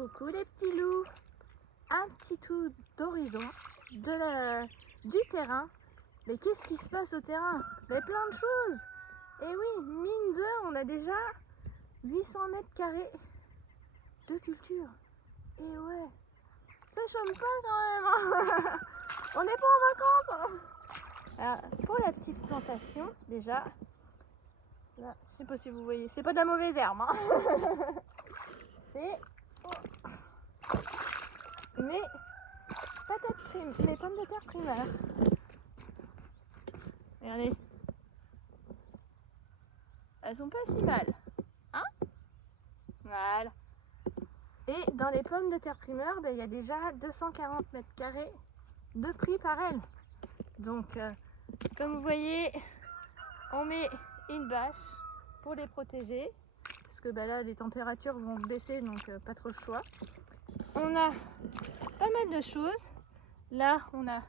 Coucou les petits loups. Un petit tour d'horizon du terrain. Mais qu'est-ce qui se passe au terrain? Mais plein de choses. Et oui, mine de, on a déjà 800 mètres carrés de culture. Et ouais, ça chôme pas quand même. On n'est pas en vacances. Alors, pour la petite plantation, déjà, là, je sais pas si vous voyez, c'est pas de la mauvaise herbe. C'est mes mes pommes de terre primaires. Regardez, elles sont pas si mal, hein? Voilà. Et dans les pommes de terre primaires, il y a déjà 240 mètres carrés de prix par elles. Donc, comme vous voyez, on met une bâche pour les protéger. Parce que là, les températures vont baisser, donc pas trop le choix. On a pas mal de choses. Là, on a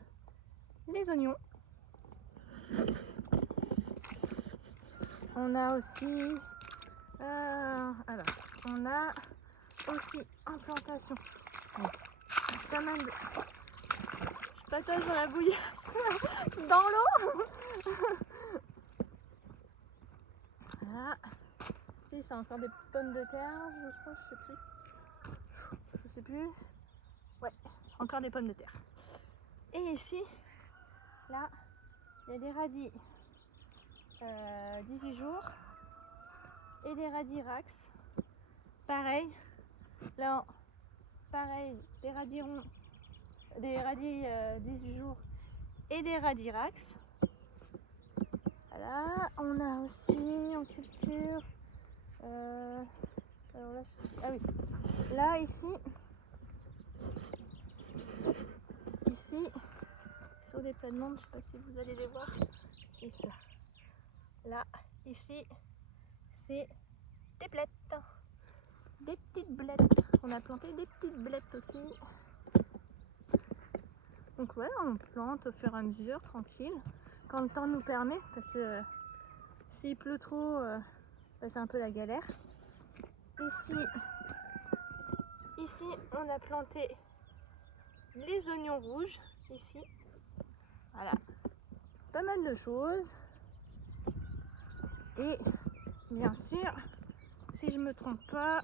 les oignons. On a aussi... alors, on a aussi en plantation. Pas mal de... patates dans la bouillasse, dans l'eau. Voilà. Si, c'est encore des pommes de terre, je crois, je sais plus. Ouais, encore des pommes de terre. Et ici, là, il y a des radis 18 jours et des radis Rax. Pareil, là, pareil, des radis ronds, des radis 18 jours et des radis Rax. Voilà, on a aussi en culture. Alors là, ah oui, là ici, sur des plates-bandes, je sais pas si vous allez les voir. C'est là. Là, ici, c'est des blettes, des petites blettes. On a planté des petites blettes aussi. Donc voilà, on plante au fur et à mesure, tranquille, quand le temps nous permet, parce que s'il pleut trop, c'est un peu la galère. Ici, on a planté les oignons rouges, ici. Voilà, pas mal de choses. Et bien sûr, si je me trompe pas,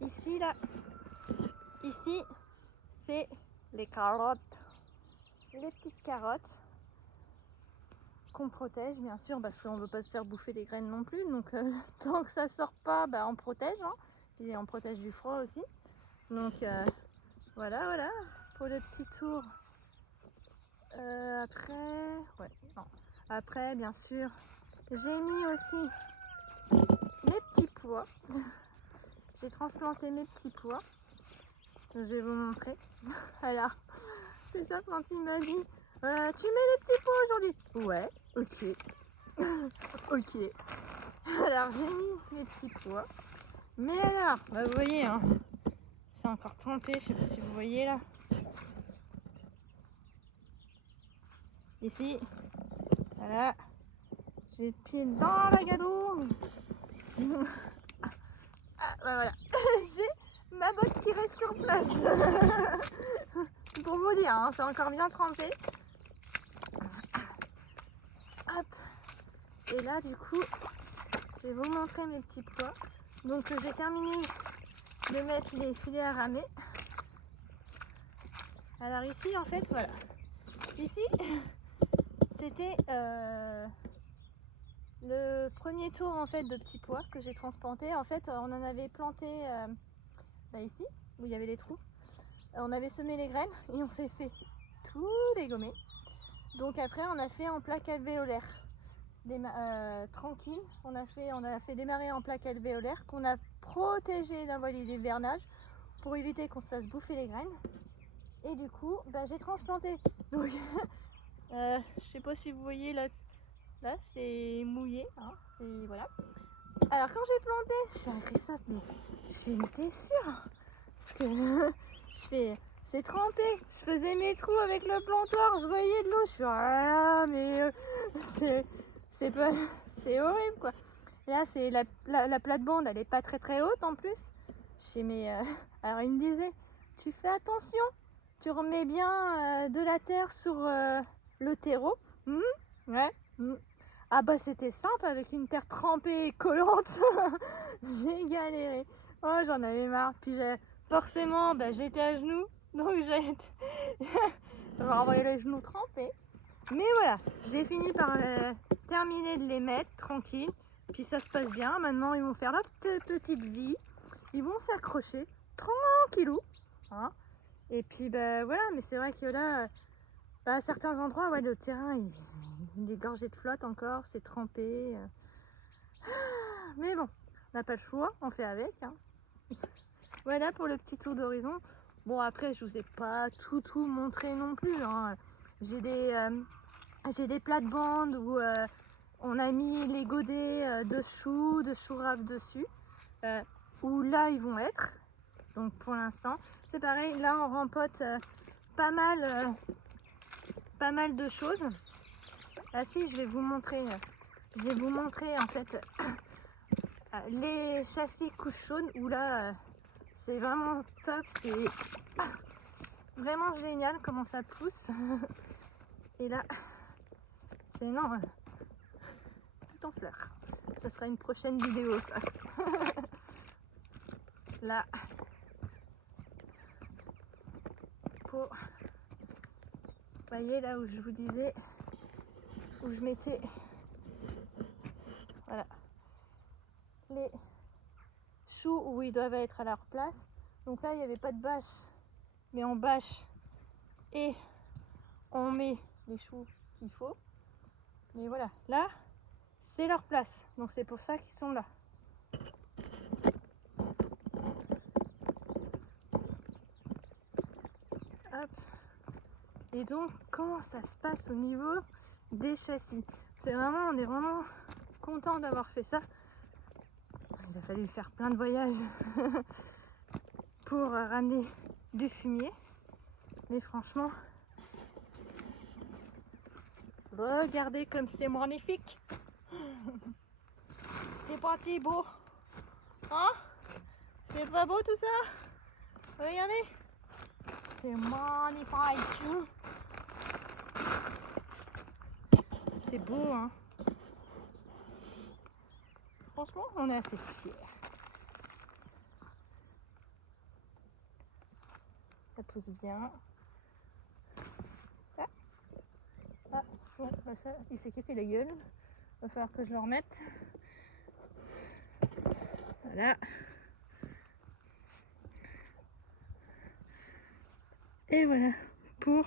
ici, là, ici, c'est les carottes. Les petites carottes qu'on protège, bien sûr, parce qu'on ne veut pas se faire bouffer les graines non plus. Donc, tant que ça sort pas, on protège. Hein. Et on protège du froid aussi. Donc, voilà, pour le petit tour. Après, bien sûr, j'ai mis aussi mes petits pois. J'ai transplanté mes petits pois. Je vais vous montrer. Alors, c'est ça quand il m'a dit tu mets les petits pois aujourd'hui? Ouais, ok. Ok. Alors j'ai mis les petits pois. Mais alors, vous voyez, hein, c'est encore trempé, je sais pas si vous voyez là. Ici, voilà, j'ai le pied dans la gadoue. Voilà, j'ai ma botte qui reste sur place. Pour vous dire, hein, c'est encore bien trempé. Hop. Et là, du coup, je vais vous montrer mes petits pois. Donc, j'ai terminé de mettre les filets à ramer. Alors ici, en fait, voilà. Ici, c'était le premier tour en fait de petits pois que j'ai transplanté. En fait, on en avait planté ici, où il y avait les trous. On avait semé les graines et on s'est fait tout dégommer. Donc après, on a fait en plaque alvéolaire. Tranquille, on a fait démarrer en plaque alvéolaire qu'on a protégé d'un voilier d'hivernage pour éviter qu'on se fasse bouffer les graines. Et du coup, j'ai transplanté. Donc, je sais pas si vous voyez là c'est mouillé, hein, et voilà. Alors quand j'ai planté, je fais un Christophe, mais t'es sûr? Parce que c'est trempé. Je faisais mes trous avec le plantoir, je voyais de l'eau, je fais ah mais c'est horrible quoi. Là, c'est la plate-bande, elle est pas très haute en plus. Alors, il me disait, tu fais attention, tu remets bien de la terre sur le terreau. Ouais. Ah bah c'était simple avec une terre trempée et collante. J'ai galéré. Oh, j'en avais marre. Puis forcément, j'étais à genoux, donc j'ai envoyé les genoux trempés. Mais voilà, j'ai fini par terminer de les mettre tranquille. Puis ça se passe bien. Maintenant, ils vont faire leur petite vie. Ils vont s'accrocher tranquillou. Hein. Et puis voilà, mais c'est vrai que là, à certains endroits, ouais, le terrain il est gorgé de flotte encore, c'est trempé. Mais bon, on n'a pas le choix, on fait avec. Hein. Voilà pour le petit tour d'horizon. Bon, après, je vous ai pas tout montré non plus. Hein. J'ai des plates-bandes où on a mis les godets de choux rave dessus. Où là, ils vont être. Donc pour l'instant, c'est pareil. Là, on rempote pas mal de choses. Ah si, je vais vous montrer en fait les châssis couche chaude où là c'est vraiment top, c'est vraiment génial comment ça pousse. Et là c'est non tout en fleurs. Ça sera une prochaine vidéo ça. Là pour, vous voyez là où je vous disais, où je mettais, voilà, les choux où ils doivent être à leur place. Donc là il n'y avait pas de bâche, mais on bâche et on met les choux qu'il faut. Mais voilà, là c'est leur place, donc c'est pour ça qu'ils sont là. Hop. Et donc comment ça se passe au niveau des châssis? On est vraiment content d'avoir fait ça. Il a fallu faire plein de voyages pour ramener du fumier, mais franchement, regardez comme c'est magnifique. C'est parti beau, hein? C'est pas beau tout ça? Regardez, c'est magnifique. C'est beau, hein? Franchement, on est assez fiers. Ça pousse bien. Ouais, ça, il s'est cassé la gueule. Il va falloir que je le remette. Voilà. Et voilà pour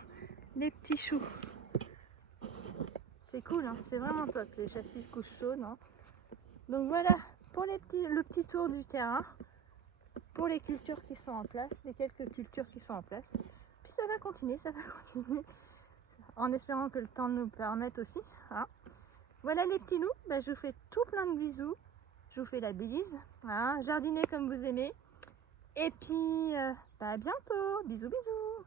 les petits choux. C'est cool, hein, c'est vraiment top les châssis couche chaude. Hein. Donc voilà pour le petit tour du terrain, pour les cultures qui sont en place, les quelques cultures qui sont en place. Puis ça va continuer, en espérant que le temps nous permette aussi. Hein. Voilà les petits loups, je vous fais tout plein de bisous. Je vous fais la bise. Hein. Jardinez comme vous aimez. Et puis à bientôt. Bisous bisous.